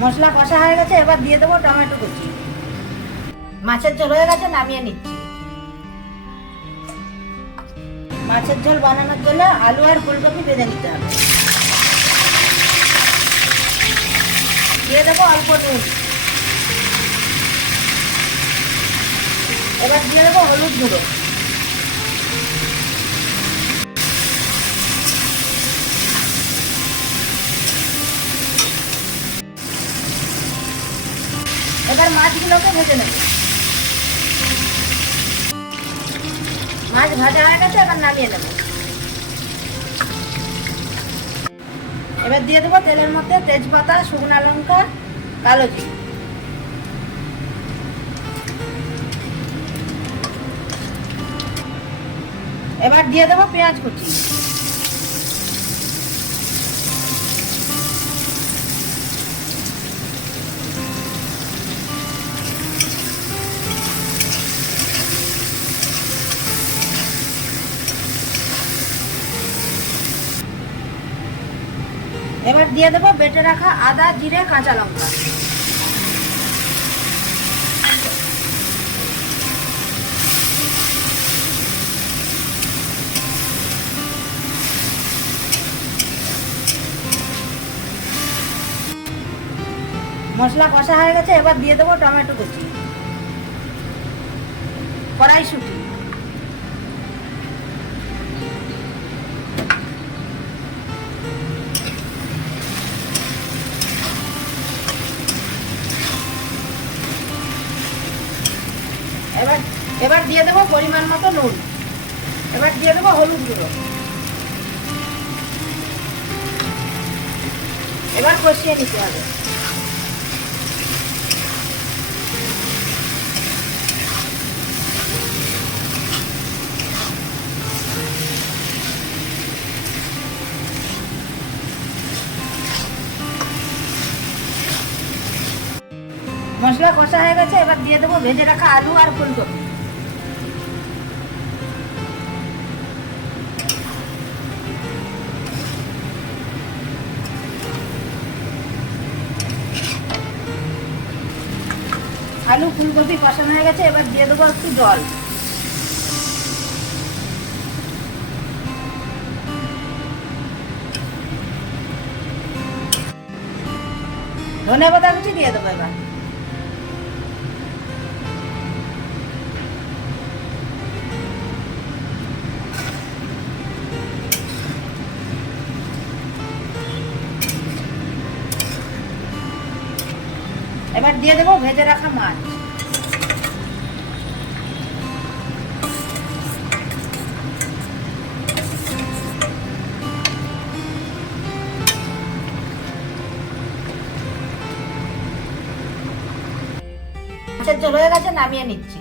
মশলা কষা হয়ে গেছে, এবার দিয়ে দেবো টমেটো কুচি। মাছের ঝোল হয়ে গেছে, নামিয়ে নিচ্ছি। মাছের ঝোল বানানোর জন্য আলু আর ফুলকপি ভেজে নিতে হবে। দিয়ে দেবো অল্প নুন। এবার দিয়ে দেবো হলুদ গুঁড়ো। এবার মাছগুলোকে ভেজে নেব। মাছ ভাজা হয়ে গেছে, এবার নামিয়ে নেব। এবার দিয়ে দেবো তেলের মধ্যে তেজপাতা, শুকনো লঙ্কা, কালো জিরে। এবার দিয়ে দেবো পেঁয়াজ কুচি। এবার দিয়ে দেবো বেটে রাখা আদা, জিরে, কাঁচা লঙ্কা। মশলা কষা হয়ে গেছে, এবার দিয়ে দেবো টমেটো কুচি, কড়াইশুঁটি, এবার এবার দিয়ে দেবো পরিমাণ মতো নুন। এবার দিয়ে দেবো হলুদ গুঁড়ো। এবার কষিয়ে নিতে হবে। মশলা কষা হয়ে গেছে, এবার দিয়ে দেবো ভেজে রাখা আলু আর ফুলকপি। আলু ফুলকপি কষানো হয়ে গেছে, এবার দিয়ে দেবো একটু জল। ধনেপাতা কুচি দিয়ে দেবো। এবার দিয়ে দেবো ভেজে রাখা মাছ। মাছের ঝোল হয়ে গেছে, নামিয়ে নিচ্ছি।